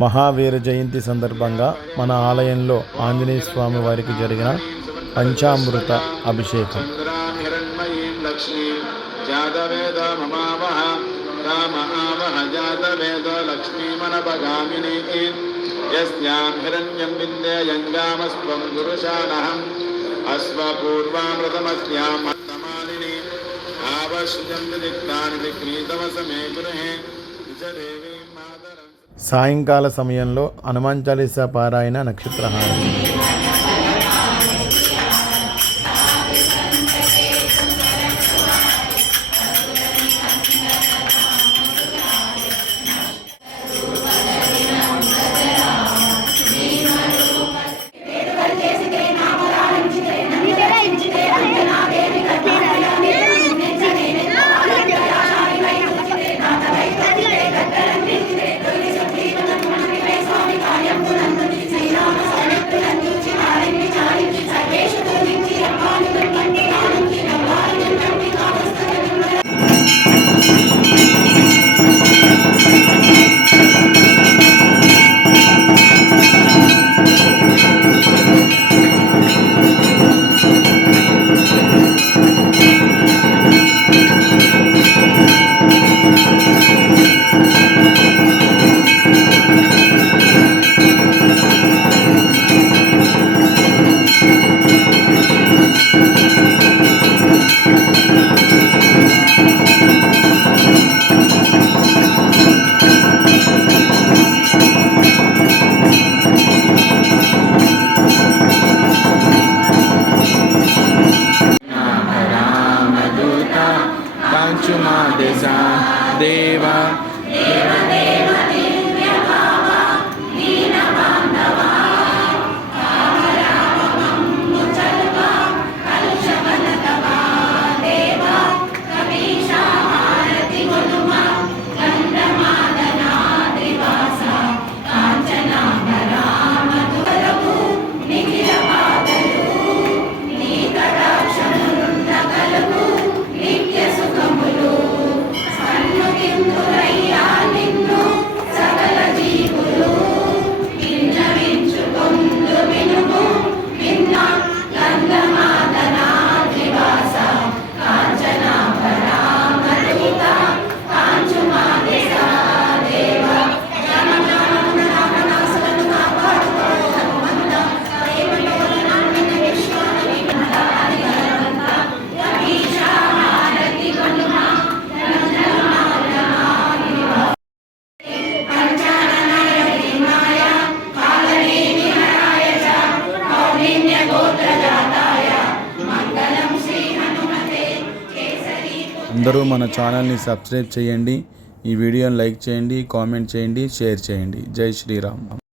మహావీర జయంతి సందర్భంగా మన ఆలయంలో ఆంజనేయ స్వామి వారికి జరిగిన పంచామృత అభిషేకం. సాయంకాల సమయంలో హనుమాన్ చాలీసా పారాయణ నక్షత్రహారం. దేవా అందరూ మన ఛానల్ని సబ్స్క్రైబ్ చేయండి. ఈ వీడియోని లైక్ చేయండి, కామెంట్ చేయండి, షేర్ చేయండి. జై శ్రీరామ్.